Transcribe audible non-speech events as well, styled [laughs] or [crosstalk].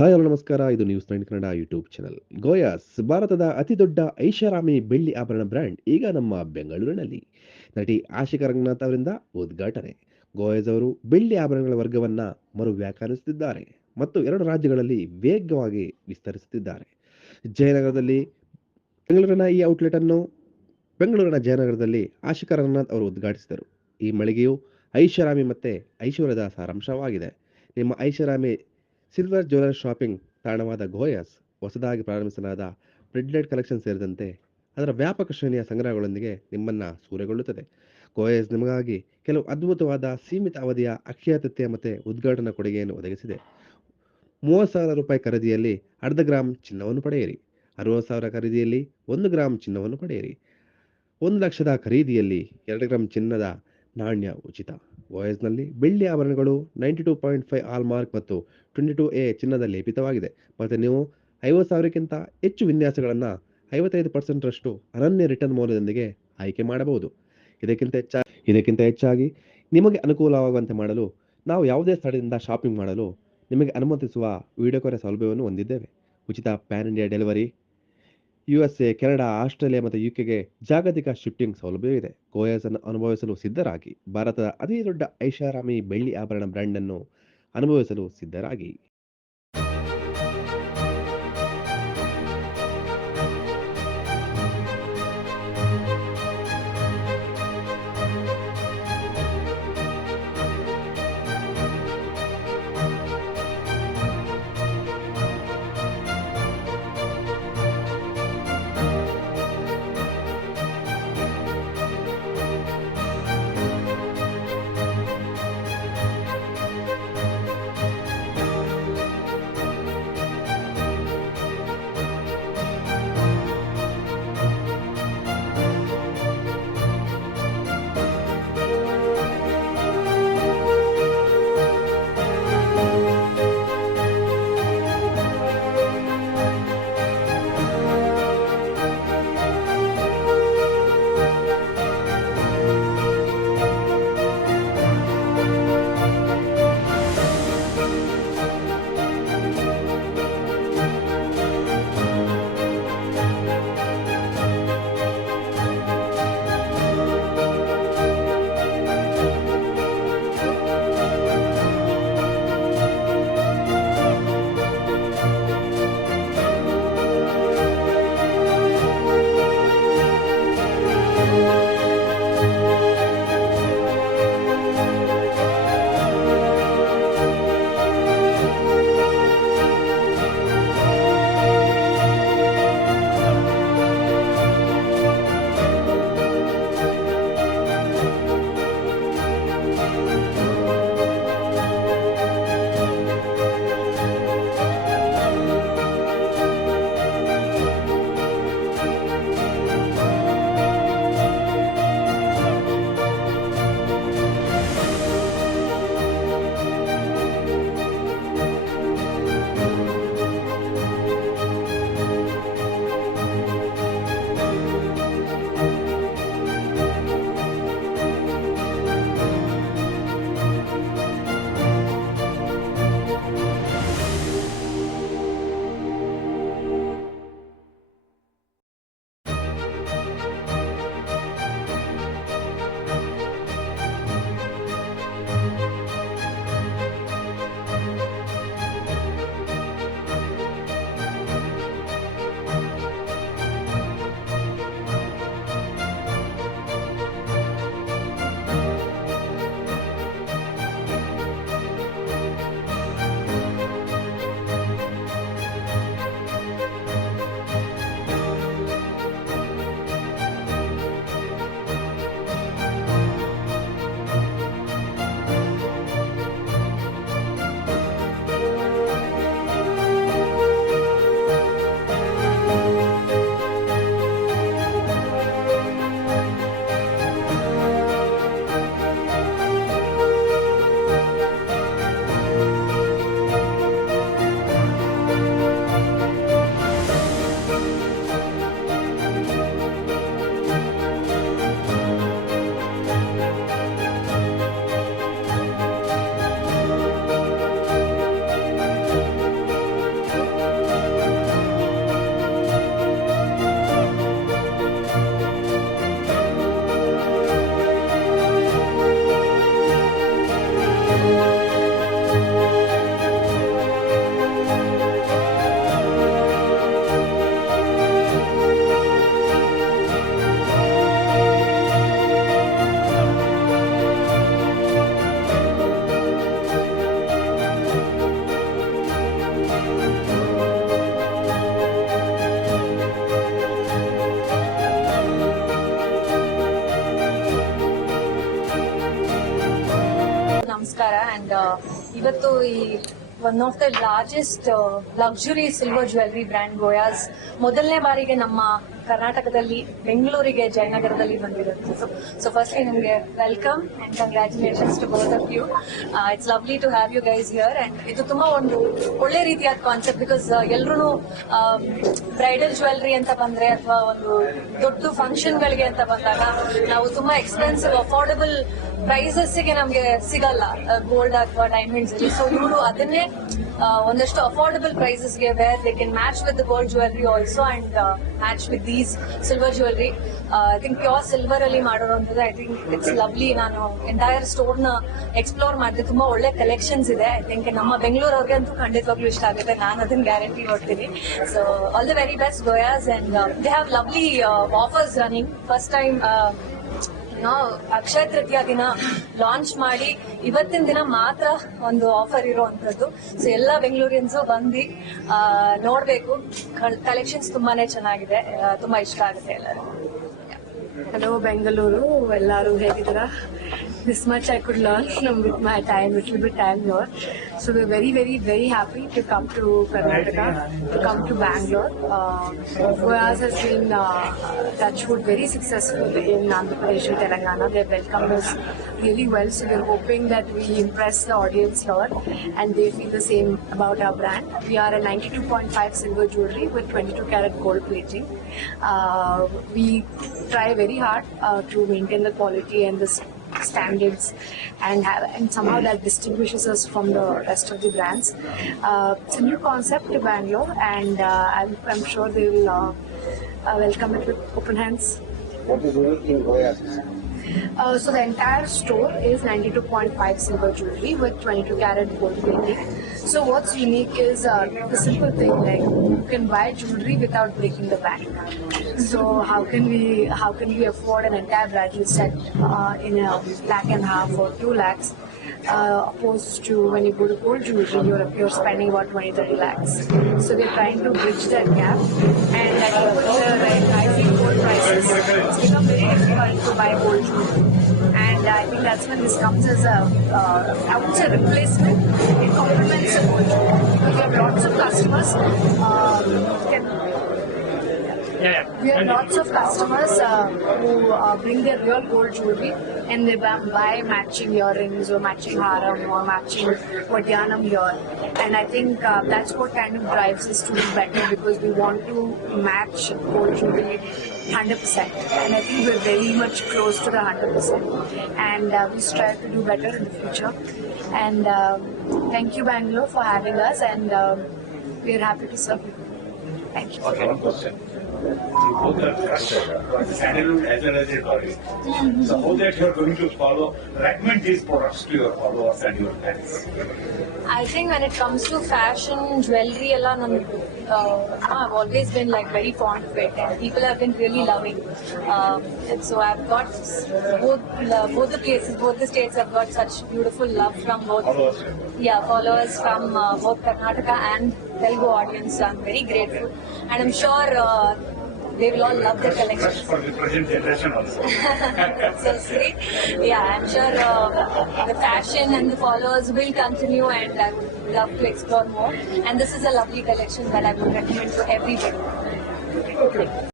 Hi hello ನಮಸ್ಕಾರ. ಇದು news nine Kannada YouTube channel Goyas ಭಾರತದ ಅತಿ ದೊಡ್ಡ ಐಷಾರಾಮಿ ಬೆಳ್ಳಿ ಆಭರಣ ಬ್ರ್ಯಾಂಡ್ ಈಗ ನಮ್ಮ ಬೆಂಗಳೂರಿನಲ್ಲಿ. ನಟಿ ಆಶಿಕಾ ರಂಗನಾಥ್ ಅವರಿಂದ ಉದ್ಘಾಟನೆ. ಗೋಯಾಸ್ ಅವರು ಬೆಳ್ಳಿ ಆಭರಣಗಳ ವರ್ಗವನ್ನು ಮರು ವ್ಯಾಖ್ಯಾನಿಸುತ್ತಿದ್ದಾರೆ ಮತ್ತು ಎರಡು ರಾಜ್ಯಗಳಲ್ಲಿ ವೇಗವಾಗಿ ವಿಸ್ತರಿಸುತ್ತಿದ್ದಾರೆ. ಜಯನಗರದಲ್ಲಿ ಬೆಂಗಳೂರಿನ ಈ ಔಟ್ಲೆಟ್ ಅನ್ನು ಬೆಂಗಳೂರಿನ ಜಯನಗರದಲ್ಲಿ ಆಶಿಕಾ ರಂಗನಾಥ್ ಅವರು ಉದ್ಘಾಟಿಸಿದರು. ಈ ಮಳಿಗೆಯು ಐಷಾರಾಮಿ ಮತ್ತು ಐಶ್ವರ್ಯದ ಸಾರಾಂಶವಾಗಿದೆ. ನಿಮ್ಮ ಐಷಾರಾಮಿ ಸಿಲ್ವರ್ ಜ್ಯುವೆಲರ್ ಶಾಪಿಂಗ್ ತಾಣವಾದ ಗೋಯಸ್ ಹೊಸದಾಗಿ ಪ್ರಾರಂಭಿಸಲಾದ ಬ್ರಿಡ್ಲೆಟ್ ಕಲೆಕ್ಷನ್ ಸೇರಿದಂತೆ ಅದರ ವ್ಯಾಪಕ ಶ್ರೇಣಿಯ ಸಂಗ್ರಹಗಳೊಂದಿಗೆ ನಿಮ್ಮನ್ನು ಸೂರೆಗೊಳ್ಳುತ್ತದೆ. ಗೋಯಸ್ ನಿಮಗಾಗಿ ಕೆಲವು ಅದ್ಭುತವಾದ ಸೀಮಿತ ಅವಧಿಯ ಅಖ್ಯಾತತೆ ಮತ್ತು ಉದ್ಘಾಟನಾ ಕೊಡುಗೆಯನ್ನು ಒದಗಿಸಿದೆ. ಮೂವತ್ತು ಸಾವಿರ ರೂಪಾಯಿ ಖರೀದಿಯಲ್ಲಿ ಅರ್ಧ ಗ್ರಾಮ್ ಚಿನ್ನವನ್ನು ಪಡೆಯಿರಿ. ಅರವತ್ತು ಸಾವಿರ ಖರೀದಿಯಲ್ಲಿ ಒಂದು ಗ್ರಾಮ್ ಚಿನ್ನವನ್ನು ಪಡೆಯಿರಿ. ಒಂದು ಲಕ್ಷದ ಖರೀದಿಯಲ್ಲಿ ಎರಡು ಗ್ರಾಮ್ ಚಿನ್ನದ ನಾಣ್ಯ ಉಚಿತ. ವಾಯಸ್ನಲ್ಲಿ ಬೆಳ್ಳಿ ಆಭರಣಗಳು ninety two point five hallmark ಮತ್ತು ಟ್ವೆಂಟಿ ಟೂ ಎ ಚಿನ್ನದ ಲೇಪಿತವಾಗಿದೆ. ಮತ್ತು ನೀವು ಐವತ್ತು ಸಾವಿರಕ್ಕಿಂತ ಹೆಚ್ಚು ವಿನ್ಯಾಸಗಳನ್ನು ಐವತ್ತೈದು ಪರ್ಸೆಂಟ್ರಷ್ಟು ಅನನ್ಯ ರಿಟರ್ನ್ ಮೌಲ್ಯದೊಂದಿಗೆ ಆಯ್ಕೆ ಮಾಡಬಹುದು. ಇದಕ್ಕಿಂತ ಹೆಚ್ಚ, ಇದಕ್ಕಿಂತ ಹೆಚ್ಚಾಗಿ ನಿಮಗೆ ಅನುಕೂಲವಾಗುವಂತೆ ಮಾಡಲು ನಾವು ಯಾವುದೇ ಸ್ಥಳದಿಂದ ಶಾಪಿಂಗ್ ಮಾಡಲು ನಿಮಗೆ ಅನುಮತಿಸುವ ವಿಡಿಯೋ ಕರೆ ಸೌಲಭ್ಯವನ್ನು ಹೊಂದಿದ್ದೇವೆ. ಉಚಿತ pan India delivery U S A Canada, Australia ಮತ್ತು ಯುಕೆಗೆ ಜಾಗತಿಕ ಶಿಫ್ಟಿಂಗ್ ಸೌಲಭ್ಯವಿದೆ ಕೋಯಸ್ ಅನ್ನು ಅನುಭವಿಸಲು ಸಿದ್ಧರಾಗಿ, ಭಾರತದ ಅತಿ ದೊಡ್ಡ ಐಷಾರಾಮಿ ಬೆಳ್ಳಿ ಆಭರಣ ಬ್ರ್ಯಾಂಡ್ ಅನ್ನು ಅನುಭವಿಸಲು ಸಿದ್ಧರಾಗಿ. ಬಂಗಾರ ಅಂಡ್ uh, ಇವತ್ತು ಈ one of the largest luxury silver jewellery brand Goyas ಮೊದಲನೇ ಬಾರಿಗೆ ನಮ್ಮ ಕರ್ನಾಟಕದಲ್ಲಿ ಬೆಂಗಳೂರಿಗೆ ಜಯನಗರದಲ್ಲಿ ಬಂದಿರೋದು. ಸೊ ಫಸ್ಟ್ಲಿ ನಿಮಗೆ welcome and congratulations to both of you it's lovely to have you guys here and ಇದು ತುಂಬಾ ಒಂದು ಒಳ್ಳೆ ರೀತಿಯಾದ ಕಾನ್ಸೆಪ್ಟ್ ಬಿಕಾಸ್ ಎಲ್ಲರೂ ಬ್ರೈಡಲ್ ಜ್ಯುವೆಲ್ರಿ ಅಂತ ಬಂದ್ರೆ ಅಥವಾ ಒಂದು ದೊಡ್ಡ ಫಂಕ್ಷನ್ಗಳಿಗೆ ಅಂತ ಬಂದಾಗ ನಾವು ತುಂಬಾ ಎಕ್ಸ್ಪೆನ್ಸಿವ್ ಅಫೋರ್ಡಬಲ್ ಪ್ರೈಸಸ್ಗೆ ನಮಗೆ ಸಿಗಲ್ಲ ಗೋಲ್ಡ್ ಅಥವಾ ಡೈಮಂಡ್ಸ್ ಅಲ್ಲಿ. ಸೊ ಇವರು ಅದನ್ನೇ ಒಂದಷ್ಟು affordable ಪ್ರೈಸಸ್ಗೆ where they can match with gold jewellery also and match with these silver jewellery I think pure silver ಅಲ್ಲಿ ಮಾಡಿರೋಂಥದ್ದು ಐ ಥಿಂಕ್ ಇಟ್ಸ್ ಲವ್ಲಿ ನಾನು ಎಂಟೈರ್ ಸ್ಟೋರ್ನ ಎಕ್ಸ್ಪ್ಲೋರ್ ಮಾಡಿದೆ. ತುಂಬಾ ಒಳ್ಳೆ ಕಲೆಕ್ಷನ್ಸ್ ಇದೆ. ಐ ಥಿಂಕ್ ನಮ್ಮ ಬೆಂಗಳೂರು ಅವ್ರಿಗೆ ಅಂತೂ ಖಂಡಿತವಾಗ್ಲೂ ಇಷ್ಟ ಆಗುತ್ತೆ. ನಾನು ಅದನ್ನ ಗ್ಯಾರಂಟಿ ಕೊಡ್ತೀನಿ so all the very best Goyas and they have lovely offers running first time ನಾವು ಅಕ್ಷಯ ತೃತೀಯ ದಿನ ಲಾಂಚ್ ಮಾಡಿ ಇವತ್ತಿನ ದಿನ ಮಾತ್ರ ಒಂದು ಆಫರ್ ಇರುವಂತದ್ದು ಸೊ ಎಲ್ಲ ಬೆಂಗಳೂರಿಯನ್ಸು ಬಂದು ನೋಡಬೇಕು. ಕಲೆಕ್ಷನ್ಸ್ ತುಂಬಾನೇ ಚೆನ್ನಾಗಿದೆ. ತುಂಬಾ ಇಷ್ಟ ಆಗುತ್ತೆ ಎಲ್ಲರೂ ಹಲೋ ಬೆಂಗಳೂರು ಎಲ್ಲರೂ ಹೇಗಿದ್ದೀರಾ? this much I could learn from with my time, little bit time here. So we're very, very, very happy to come to Karnataka, to come to Bangalore. Um, uh, for us has been uh, Touchwood very successful in Andhra Pradesh and Telangana. They welcomed us really well. So we're hoping that we impress the audience here and they feel the same about our brand. We are a 92.5 silver jewelry with 22 karat gold plating. Uh, we try very hard uh, to maintain the quality and the standards and have and somehow that distinguishes us from the rest of the brands. Uh, it's a new concept to Bangalore and uh, I'm, I'm sure they will uh, uh, welcome it with open hands. What is unique in Goya's? Uh, so the entire store is 92.5 silver jewelry with 22 karat gold plating. So what's unique is uh, the simple thing like you can buy jewelry without breaking the bank. So how can we how can we afford an entire bridal set uh, in a lakh and a half or two lakhs? Uh, opposed to when you go to gold jewelry, you're, you're spending about 20 30 lakhs. So we're trying to bridge that gap. And I think the to buy gold jewelry. And I think that's when this comes as a, uh, I would say replacement. It complements the gold jewelry. Because you have lots of customers um, can we have lots of customers uh, who uh, bring their real gold jewelry and they buy, matching earrings or matching haram or matching vadyanam here. And I think uh, that's what kind of drives us to do better because we want to match gold jewelry 100%. And I think we're very much close to the 100%. And uh, we strive to do better in the future. And um, thank you, Bangalore, for having us. And um, we're happy to serve you. Thank you. Okay, you hold the as well as the dolly. Suppose that you are going to follow, recommend these products to your followers and your fans. I think when it comes to fashion, jewelry, uh, I've always been like very fond of it, and people have been really loving. Um, and so I've got both uh, both the places, both the states. have got such beautiful love from both. Followers. Yeah, followers from uh, both Karnataka and Telugu audience. So I'm very grateful, and I'm sure. Uh, they will all love the collection. For the present generation also. [laughs] so sweet. Yeah, I'm sure uh, the fashion and the followers will continue, and I would love to explore more. And this is a lovely collection that I would recommend to everybody.